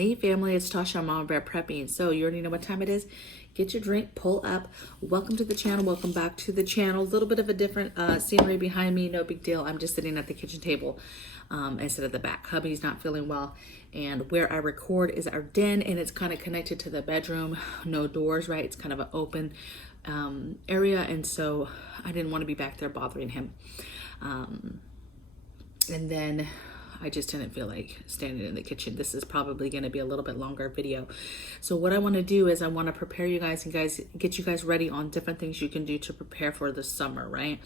Hey family, it's Tasha, Mama Bear Prepping. So you already know what time it is. Get your drink, pull up. Welcome to the channel. Welcome back to the channel. A little bit of a different scenery behind me. No big deal. I'm just sitting at the kitchen table instead of the back. Hubby's not feeling well. And where I record is our den, and it's kind of connected to the bedroom. No doors, right? It's kind of an open area. And so I didn't want to be back there bothering him. And then I just didn't feel like standing in the kitchen. This is probably going to be a little bit longer video. So what I want to do is I want to prepare you guys and get you guys ready on different things you can do to prepare for the summer, right?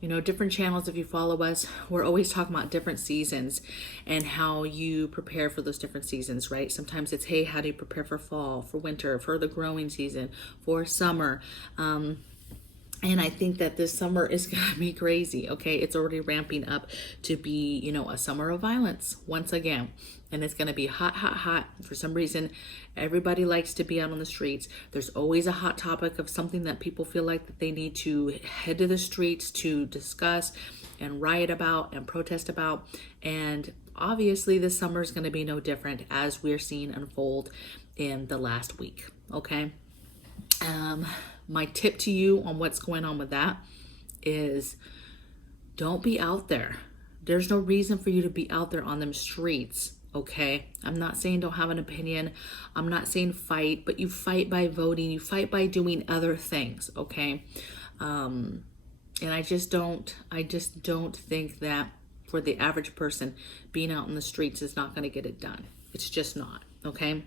You know, different channels, if you follow us, we're always talking about different seasons and how you prepare for those different seasons, right? Sometimes it's, hey, how do you prepare for fall, for winter, for the growing season, for summer? And I think that this summer is going to be crazy, okay? It's already ramping up to be, you know, a summer of violence once again. And it's going to be hot, hot, hot. For some reason, everybody likes to be out on the streets. There's always a hot topic of something that people feel like that they need to head to the streets to discuss and riot about and protest about. And obviously, this summer is going to be no different as we're seeing unfold in the last week, okay? My tip to you on what's going on with that is don't be out there. There's no reason for you to be out there on them streets, okay? I'm not saying don't have an opinion. I'm not saying fight, but you fight by voting. You fight by doing other things, okay? And I just don't think that for the average person, being out in the streets is not going to get it done. It's just not, okay?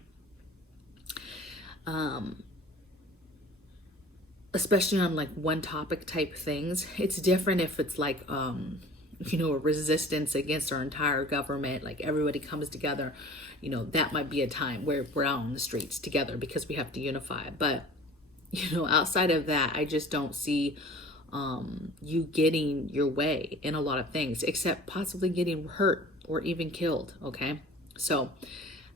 Especially on like one topic type things. It's different if it's like, you know, a resistance against our entire government, like everybody comes together, you know, that might be a time where we're out on the streets together because we have to unify. But, you know, outside of that, I just don't see you getting your way in a lot of things, except possibly getting hurt or even killed, okay? So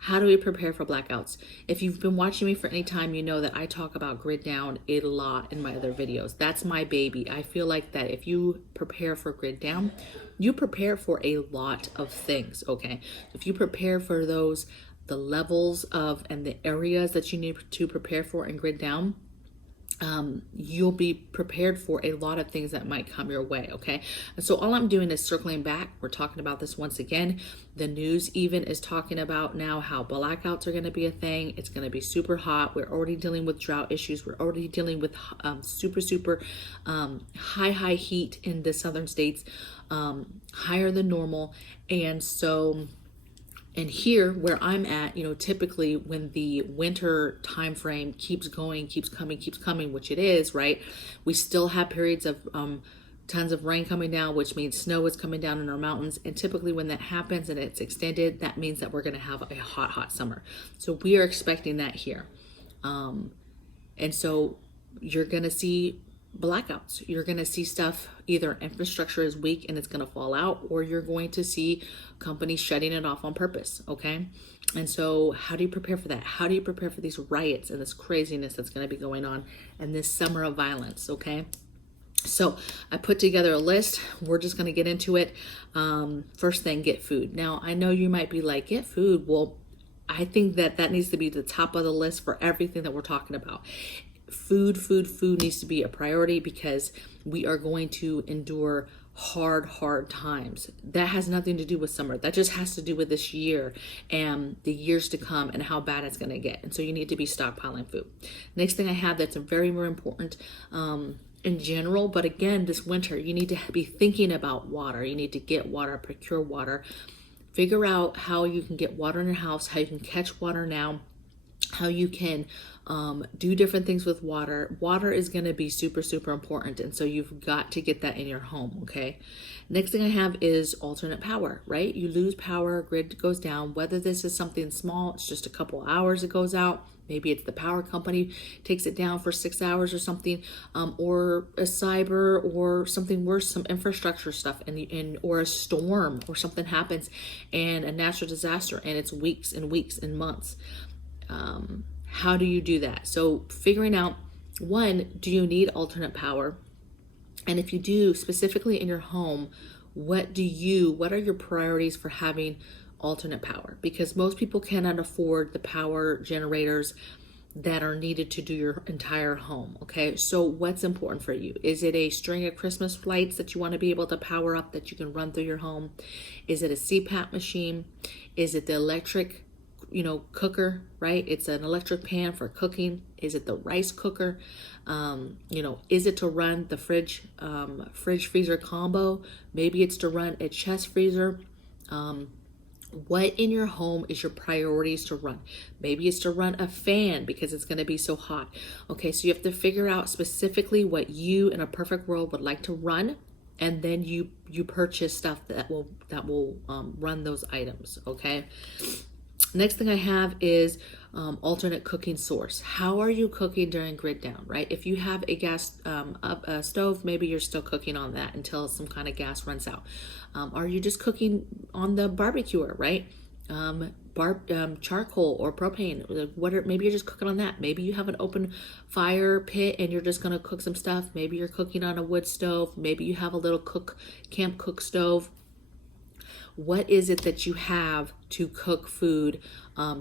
how do we prepare for blackouts? If you've been watching me for any time, you know that I talk about grid down a lot in my other videos. That's my baby. I feel like that if you prepare for grid down, you prepare for a lot of things, okay? If you prepare for those, the levels of and the areas that you need to prepare for in grid down, you'll be prepared for a lot of things that might come your way, okay? And so all I'm doing is circling back. We're talking about this once again. The news even is talking about now how blackouts are going to be a thing. It's going to be super hot. We're already dealing with drought issues. We're already dealing with super high heat in the southern states, higher than normal. And so, and here where I'm at, you know, typically when the winter time frame keeps going, keeps coming, which it is, right? We still have periods of tons of rain coming down, which means snow is coming down in our mountains. And typically when that happens and it's extended, that means that we're going to have a hot, hot summer. So we are expecting that here. And so you're going to see blackouts. You're going to see stuff, either infrastructure is weak and it's going to fall out, or you're going to see companies shutting it off on purpose, okay? And so how do you prepare for that? How do you prepare for these riots and this craziness that's going to be going on and this summer of violence, okay? So I put together a list. We're just going to get into it. First thing, get food. Now, I know you might be like, get food. Well, I think that needs to be the top of the list for everything that we're talking about. Food needs to be a priority because we are going to endure hard times. That has nothing to do with summer. That just has to do with this year and the years to come and how bad it's going to get. And so you need to be stockpiling food. Next thing I have that's very important in general, but again, this winter, you need to be thinking about water. You need to get water, procure water, figure out how you can get water in your house, how you can catch water now, how you can do different things with water. Water is going to be super important. And so you've got to get that in your home, okay? Next thing I have is alternate power, right? You lose power, grid goes down. Whether this is something small, it's just a couple hours it goes out. Maybe it's the power company takes it down for 6 hours or something, or a cyber or something worse, some infrastructure stuff, or a storm or something happens and a natural disaster, and it's weeks and months. How do you do that? So figuring out, one, do you need alternate power? And if you do, specifically in your home, what are your priorities for having alternate power, because most people cannot afford the power generators that are needed to do your entire home. Okay, so what's important for you? Is it a string of Christmas lights that you want to be able to power up that you can run through your home? Is it a CPAP machine? Is it the electric cooker, right? It's an electric pan for cooking. Is it the rice cooker? Is it to run the fridge freezer combo? Maybe it's to run a chest freezer. What in your home is your priorities to run? Maybe it's to run a fan because it's going to be so hot. Okay, so you have to figure out specifically what you in a perfect world would like to run, and then you purchase stuff that will run those items. Okay. Next thing I have is alternate cooking source. How are you cooking during grid down, right? If you have a gas stove, maybe you're still cooking on that until some kind of gas runs out. Are you just cooking on the barbecuer, right? Charcoal or propane, maybe you're just cooking on that. Maybe you have an open fire pit and you're just going to cook some stuff. Maybe you're cooking on a wood stove. Maybe you have a little camp cook stove. What is it that you have to cook food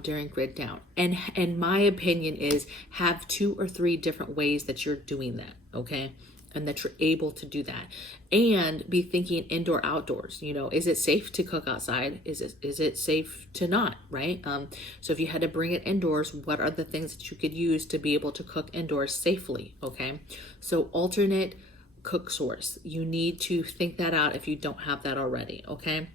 during grid down? And my opinion is have 2 or 3 different ways that you're doing that, okay? And that you're able to do that. And be thinking indoor, outdoors. Is it safe to cook outside? Is it safe to not, right? So if you had to bring it indoors, what are the things that you could use to be able to cook indoors safely, okay? So alternate cook source. You need to think that out if you don't have that already, okay?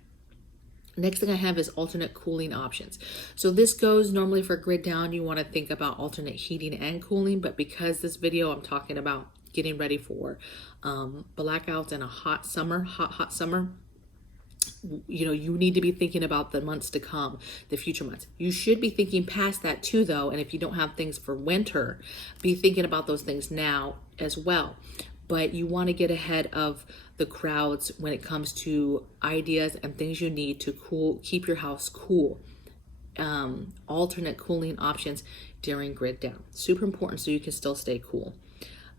Next thing I have is alternate cooling options. So this goes normally for grid down. You want to think about alternate heating and cooling, but because this video I'm talking about getting ready for blackouts and a hot summer, you need to be thinking about the months to come, the future months. You should be thinking past that too, though. And if you don't have things for winter, be thinking about those things now as well. But you want to get ahead of the crowds when it comes to ideas and things you need to keep your house cool. Alternate cooling options during grid down. Super important so you can still stay cool.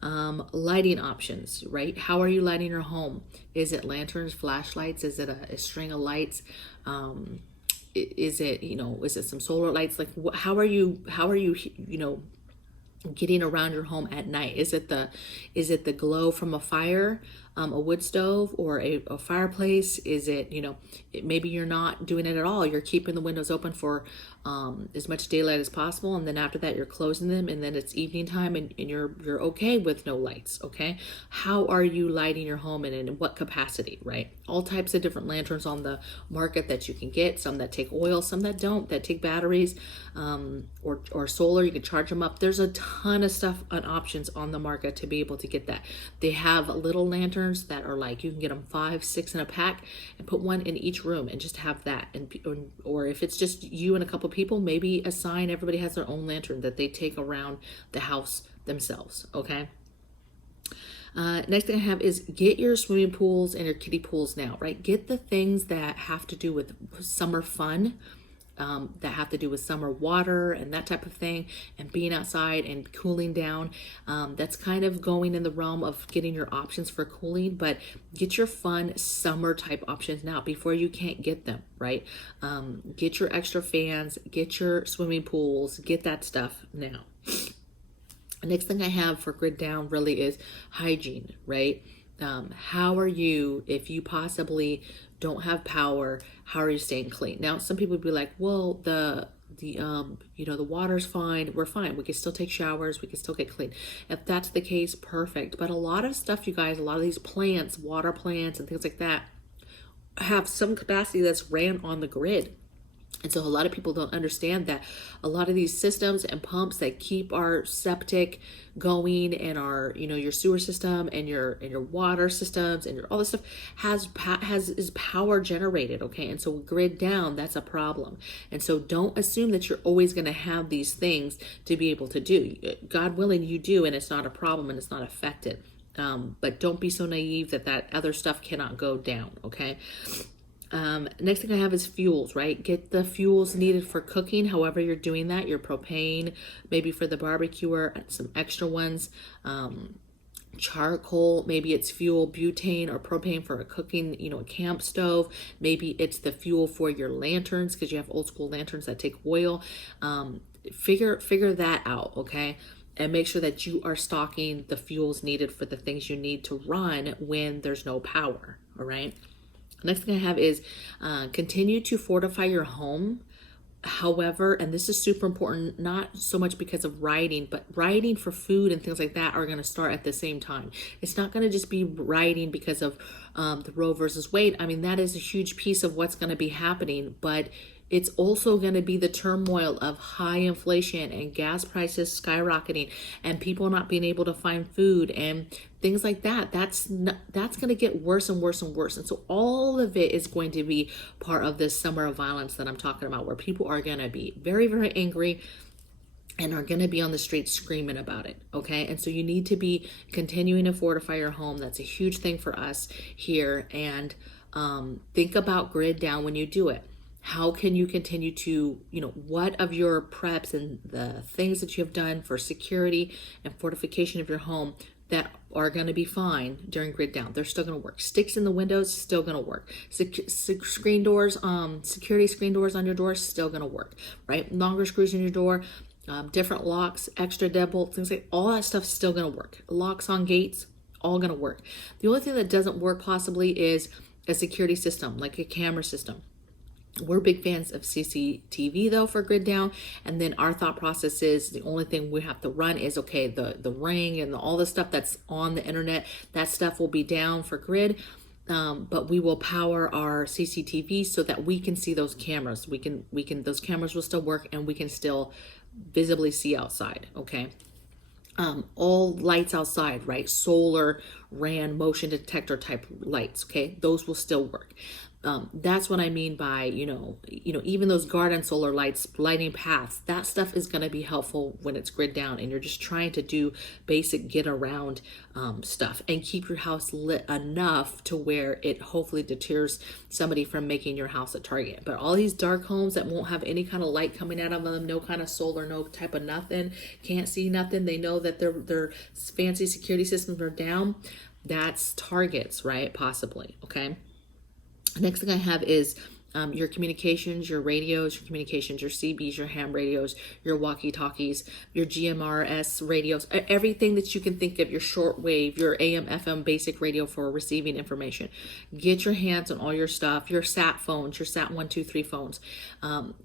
Lighting options, right? How are you lighting your home? Is it lanterns, flashlights? Is it a string of lights? Is it some solar lights? Like, how are you getting around your home at night? Is it the glow from a fire, a wood stove, or a fireplace? Is it, maybe you're not doing it at all. You're keeping the windows open for as much daylight as possible, and then after that you're closing them, and then it's evening time, and you're okay with no lights. Okay, how are you lighting your home, and in what capacity? Right, all types of different lanterns on the market that you can get. Some that take oil, some that don't, that take batteries, or solar. You can charge them up. There's a ton of stuff and options on the market to be able to get that. They have little lanterns that are like, you can get them 5, 6 in a pack and put one in each room and just have that. Or if it's just you and a couple people, maybe assign everybody has their own lantern that they take around the house themselves. Okay. Next thing I have is get your swimming pools and your kiddie pools now, right? Get the things that have to do with summer fun, that have to do with summer water and that type of thing, and being outside and cooling down. That's kind of going in the realm of getting your options for cooling, but get your fun summer type options now before you can't get them, right? Get your extra fans, get your swimming pools, get that stuff now. Next thing I have for grid down really is hygiene, right? How are you, if you possibly don't have power, how are you staying clean? Now, some people would be like, well, the water's fine. We're fine. We can still take showers. We can still get clean. If that's the case, perfect. But a lot of stuff, you guys, a lot of these plants, water plants and things like that, have some capacity that's ran on the grid. And so a lot of people don't understand that a lot of these systems and pumps that keep our septic going, and our, your sewer system and your water systems and all this stuff is power generated. Okay. And so grid down, that's a problem. And so don't assume that you're always going to have these things to be able to do. God willing, you do, and it's not a problem and it's not affected. But don't be so naive that other stuff cannot go down. Okay. Next thing I have is fuels, right? Get the fuels needed for cooking, however you're doing that, your propane, maybe for the barbecuer, some extra ones. charcoal, maybe it's fuel, butane or propane for a cooking, a camp stove. Maybe it's the fuel for your lanterns because you have old school lanterns that take oil. Figure that out, okay? And make sure that you are stocking the fuels needed for the things you need to run when there's no power. All right. Next thing I have is continue to fortify your home. However, and this is super important, not so much because of writing, but writing for food and things like that are going to start at the same time. It's not going to just be writing because of the Roe versus Wade. I mean, that is a huge piece of what's going to be happening, but it's also going to be the turmoil of high inflation and gas prices skyrocketing and people not being able to find food and things like that. That's going to get worse and worse and worse. And so all of it is going to be part of this summer of violence that I'm talking about, where people are going to be very, very angry and are going to be on the streets screaming about it. Okay. And so you need to be continuing to fortify your home. That's a huge thing for us here. And think about grid down when you do it. How can you continue to, what of your preps and the things that you have done for security and fortification of your home that are going to be fine during grid down? They're still going to work. Sticks in the windows, still going to work. Screen doors, security screen doors on your doors, still going to work, right? Longer screws in your door, different locks, extra deadbolt, things like all that stuff is still going to work. Locks on gates, all going to work. The only thing that doesn't work possibly is a security system, like a camera system. We're big fans of CCTV though for grid down, and then our thought process is the only thing we have to run is the ring and all the stuff that's on the internet, that stuff will be down for grid, but we will power our CCTV so that we can see those cameras. We can those cameras will still work and we can still visibly see outside. Okay. All lights outside, right? Solar, RAN, motion detector type lights. Okay. Those will still work. That's what I mean by, even those garden solar lights, lighting paths, that stuff is going to be helpful when it's grid down and you're just trying to do basic get around stuff and keep your house lit enough to where it hopefully deters somebody from making your house a target. But all these dark homes that won't have any kind of light coming out of them, no kind of solar, no type of nothing, can't see nothing, they know that their fancy security systems are down, that's targets, right? Possibly, okay? Next thing I have is your communications, your radios, your communications, your CBs, your ham radios, your walkie-talkies, your GMRS radios, everything that you can think of, your shortwave, your AM, FM basic radio for receiving information. Get your hands on all your stuff, your SAT phones, your SAT 123 phones.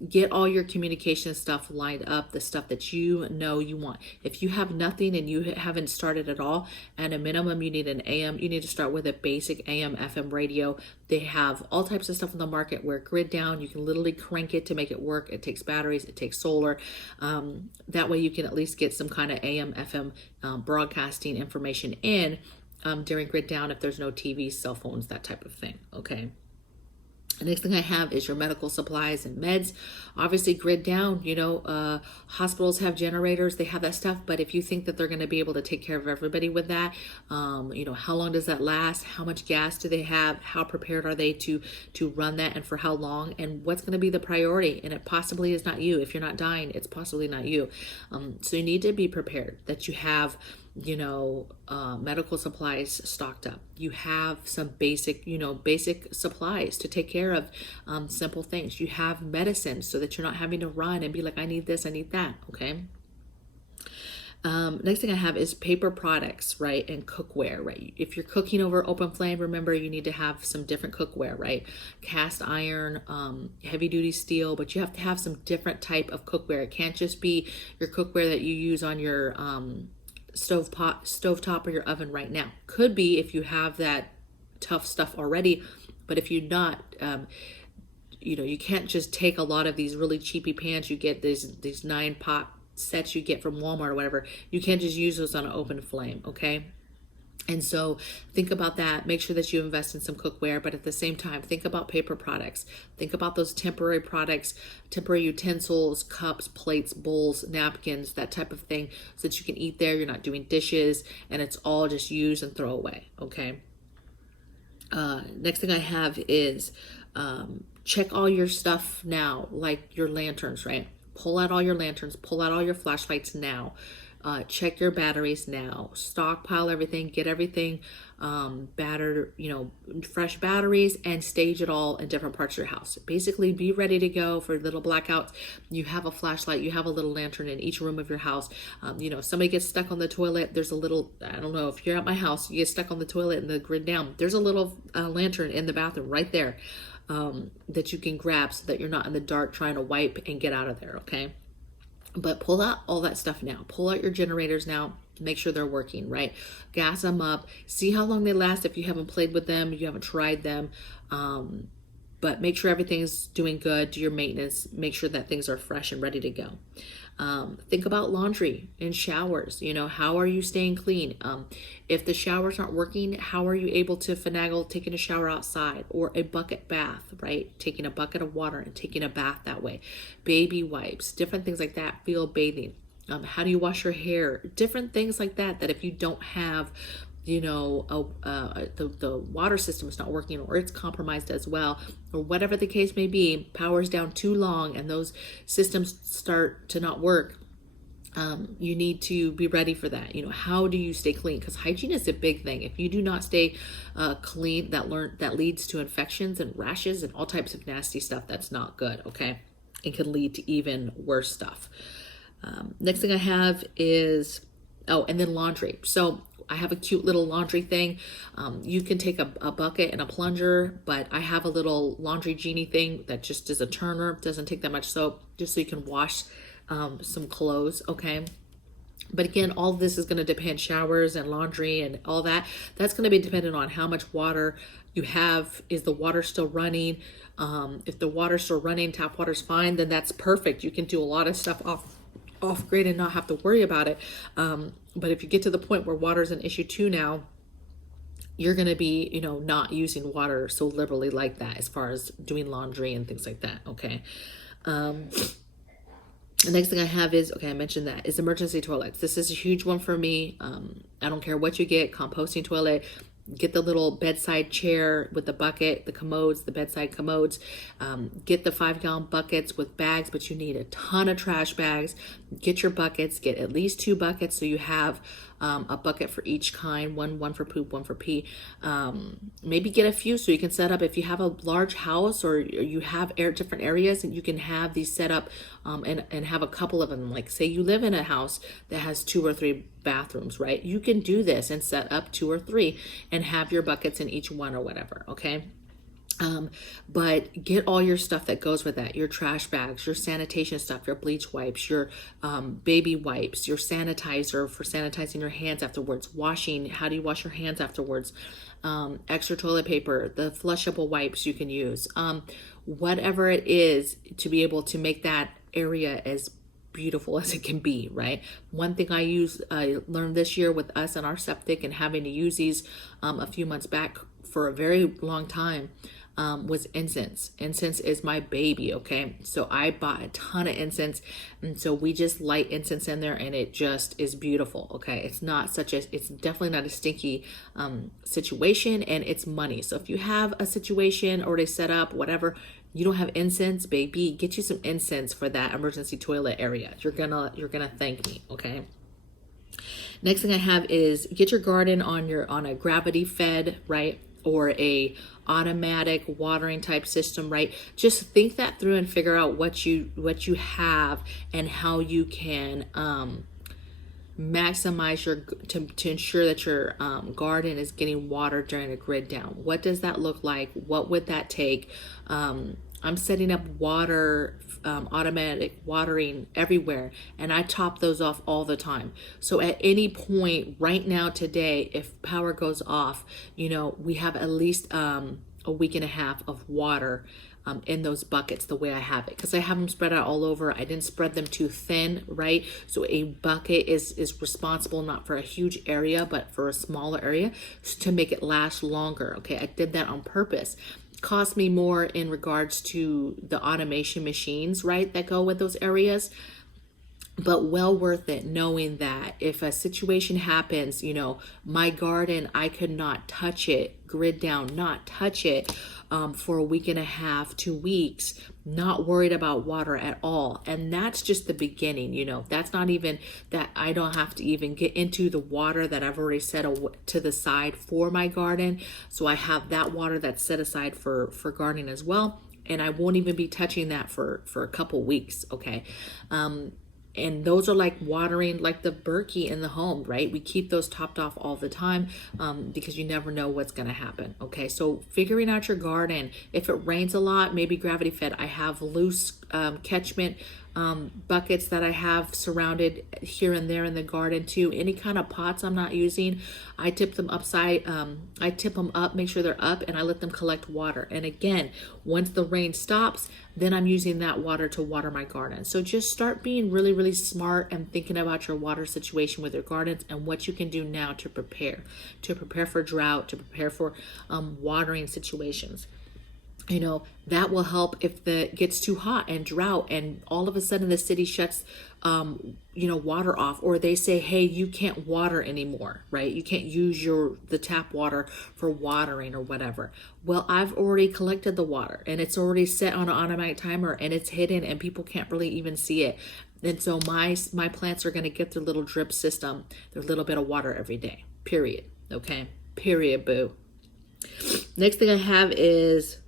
Get all your communication stuff lined up, the stuff that you know you want. If you have nothing and you haven't started at all, at a minimum, you need an AM. You need to start with a basic AM, FM radio. They have all types of stuff on the market where grid down, you can literally crank it to make it work. It takes batteries, it takes solar. That way you can at least get some kind of AM, FM broadcasting information in during grid down if there's no TV, cell phones, that type of thing, okay? The next thing I have is your medical supplies and meds. Obviously, grid down, hospitals have generators, they have that stuff. But if you think that they're going to be able to take care of everybody with that, how long does that last? How much gas do they have? How prepared are they to run that, and for how long? And what's going to be the priority? And it possibly is not you. If you're not dying, it's possibly not you. So you need to be prepared that you have medical supplies stocked up. You have some basic supplies to take care of simple things. You have medicine so that you're not having to run and be like, I need this, I need that. Okay. Next thing I have is paper products, right? And cookware, right? If you're cooking over open flame, remember you need to have some different cookware, right? Cast iron, heavy duty steel, but you have to have some different type of cookware. It can't just be your cookware that you use on your stovetop or your oven right now. Could be if you have that tough stuff already, but if you're not, you can't just take a lot of these really cheapy pans. You get these 9-pot sets you get from Walmart or whatever. You can't just use those on an open flame, okay? And so think about that. Make sure that you invest in some cookware, but at the same time, think about paper products. Think about those temporary products, temporary utensils, cups, plates, bowls, napkins, that type of thing, so that you can eat there. You're not doing dishes and it's all just use and throw away. Okay. Next thing I have is check all your stuff now, like your lanterns, right? Pull out all your lanterns, pull out all your flashlights now. check your batteries now, stockpile everything, get everything battered, fresh batteries, and stage it all in different parts of your house. Basically, be ready to go for little blackouts. You have a flashlight, you have a little lantern in each room of your house. If somebody gets stuck on the toilet, there's a little, I don't know, if you're at my house, you get stuck on the toilet and the grid down, there's a little lantern in the bathroom right there that you can grab so that you're not in the dark trying to wipe and get out of there, okay? But pull out all that stuff now. Pull out your generators now. Make sure they're working, right? Gas them up. See how long they last if you haven't played with them, you haven't tried them. But make sure everything's doing good. Do your maintenance. Make sure that things are fresh and ready to go. Think about laundry and showers. How are you staying clean? If the showers aren't working, how are you able to finagle taking a shower outside, or a bucket bath, right? Taking a bucket of water and taking a bath that way. Baby wipes, different things like that. Field bathing. How do you wash your hair? Different things like that, that if you don't have the water system is not working, or it's compromised as well, or whatever the case may be, power's down too long and those systems start to not work, you need to be ready for that. How do you stay clean? Because hygiene is a big thing. If you do not stay clean, that leads to infections and rashes and all types of nasty stuff. That's not good, okay? It can lead to even worse stuff. Next thing I have is, and then laundry. So I have a cute little laundry thing. You can take a bucket and a plunger, but I have a little laundry genie thing that just is a turner. Doesn't take that much soap, just so you can wash some clothes, okay? But again, all of this is going to depend, showers and laundry and all that. That's going to be dependent on how much water you have. Is the water still running? If the water's still running, tap water's fine, then that's perfect. You can do a lot of stuff off grid and not have to worry about it. But if you get to the point where water is an issue too now, you're going to be, not using water so liberally like that as far as doing laundry and things like that, okay? The next thing I have is, I mentioned that, is emergency toilets. This is a huge one for me. I don't care what you get, composting toilet, get the little bedside chair with the bucket, the commodes, the bedside commodes. Get the 5-gallon buckets with bags, but you need a ton of trash bags. Get your buckets, get at least 2 buckets so you have a bucket for each kind, one for poop, one for pee. Maybe get a few so you can set up, if you have a large house or you have different areas, and you can have these set up and have a couple of them. Like say you live in a house that has 2 or 3 bathrooms, right? You can do this and set up 2 or 3 and have your buckets in each one or whatever, okay? But get all your stuff that goes with that, your trash bags, your sanitation stuff, your bleach wipes, your baby wipes, your sanitizer for sanitizing your hands afterwards, washing, how do you wash your hands afterwards, extra toilet paper, the flushable wipes you can use, whatever it is to be able to make that area as beautiful as it can be, right? One thing I learned this year with us and our septic and having to use these a few months back for a very long time, was incense. Incense is my baby, okay? So I bought a ton of incense, and so we just light incense in there, and it just is beautiful, okay? It's definitely not a stinky situation, and it's money. So if you have a situation or they set up, whatever, you don't have incense, baby, get you some incense for that emergency toilet area. You're gonna thank me, okay? Next thing I have is get your garden on a gravity fed, right? Or a automatic watering type system, right? Just think that through and figure out what you have and how you can maximize to ensure that your garden is getting water during a grid down. What does that look like? What would that take? I'm setting up automatic watering everywhere, and I top those off all the time. So at any point right now today, if power goes off, we have at least a week and a half of water in those buckets the way I have it, because I have them spread out all over. I didn't spread them too thin, right? So a bucket is responsible not for a huge area, but for a smaller area to make it last longer. Okay, I did that on purpose. Cost me more in regards to the automation machines, right, that go with those areas. but well worth it, knowing that if a situation happens, you know, my garden, I could not touch it, grid down, not touch it for a week and a half, 2 weeks, not worried about water at all. And that's just the beginning, you know, that's not even that I don't have to even get into the water that I've already set to the side for my garden. So I have that water that's set aside for gardening as well. And I won't even be touching that for a couple weeks. Okay. And those are like watering like the Berkey in the home, right? We keep those topped off all the time because you never know what's going to happen. Okay, so figuring out your garden. If it rains a lot, maybe gravity fed. I have loose catchment buckets that I have surrounded here and there in the garden too. Any kind of pots I'm not using, I tip them I tip them up, make sure they're up, and I let them collect water. And again, once the rain stops, then I'm using that water to water my garden. So just start being really, really smart and thinking about your water situation with your gardens and what you can do now to prepare for drought, to prepare for watering situations. You know, that will help if it gets too hot and drought and all of a sudden the city shuts, you know, water off, or they say, hey, you can't water anymore, right? You can't use the tap water for watering or whatever. Well, I've already collected the water and it's already set on an automatic timer and it's hidden and people can't really even see it. And so my plants are going to get their little drip system, their little bit of water every day, period. Okay, period, boo. Next thing I have is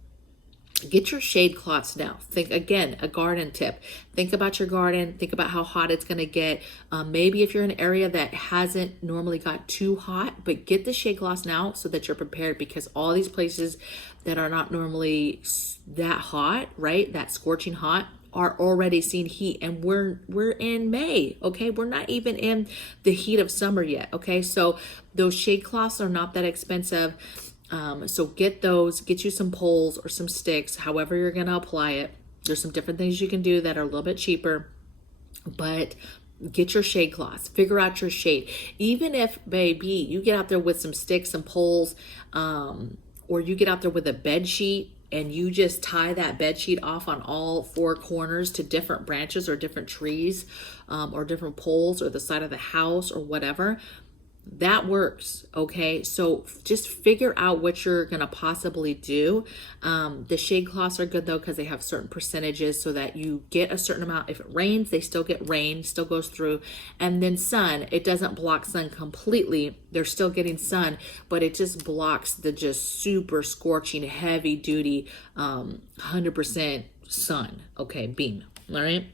get your shade cloths now. Think again, a garden tip. Think about your garden. Think about how hot it's going to get. Maybe if you're in an area that hasn't normally got too hot, but get the shade cloths now so that you're prepared, because all these places that are not normally that hot, right? That scorching hot, are already seeing heat, and we're in May. Okay, we're not even in the heat of summer yet. Okay, so those shade cloths are not that expensive. So get those, get you some poles or some sticks, however you're going to apply it. There's some different things you can do that are a little bit cheaper, but get your shade cloths, figure out your shade. Even if, baby, you get out there with some sticks and poles, or you get out there with a bed sheet and you just tie that bed sheet off on all four corners to different branches or different trees, or different poles or the side of the house or whatever. That works. Okay, so just figure out what you're gonna possibly do. The shade cloths are good though, because they have certain percentages so that you get a certain amount. If it rains, they still get rain, still goes through. And then sun, it doesn't block sun completely. They're still getting sun, but it just blocks the just super scorching, heavy duty 100% sun, okay, beam. All right.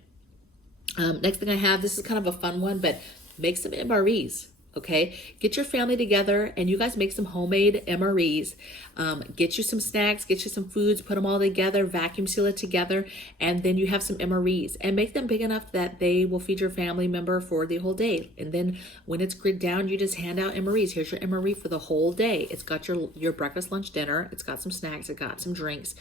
Next thing I have, this is kind of a fun one, but make some MREs. Okay, get your family together and you guys make some homemade MREs. Get you some snacks, get you some foods, put them all together, vacuum seal it together, and then you have some MREs, and make them big enough that they will feed your family member for the whole day. And then when it's grid down, you just hand out MREs. Here's your MRE for the whole day. It's got your breakfast, lunch, dinner. It's got some snacks. It got some drinks.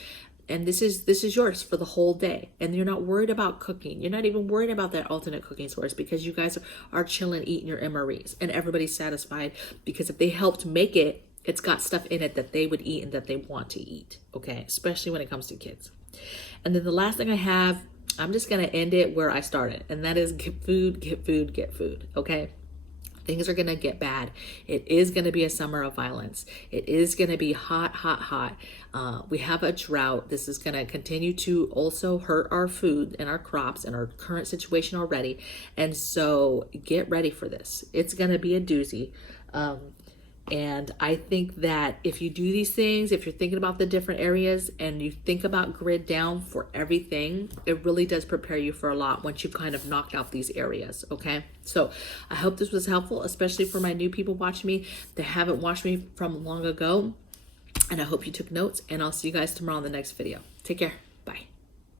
And this is yours for the whole day. And you're not worried about cooking. You're not even worried about that alternate cooking source, because you guys are chilling, eating your MREs, and everybody's satisfied, because if they helped make it, it's got stuff in it that they would eat and that they want to eat. Okay, especially when it comes to kids. And then the last thing I have, I'm just gonna end it where I started, and that is get food, get food, get food. Okay. Things are going to get bad. It is going to be a summer of violence. It is going to be hot, hot, hot. We have a drought. This is going to continue to also hurt our food and our crops and our current situation already. And so get ready for this. It's going to be a doozy. And I think that if you do these things, if you're thinking about the different areas and you think about grid down for everything, it really does prepare you for a lot once you've kind of knocked out these areas. Okay. So I hope this was helpful, especially for my new people watching me that haven't watched me from long ago. And I hope you took notes, and I'll see you guys tomorrow in the next video. Take care.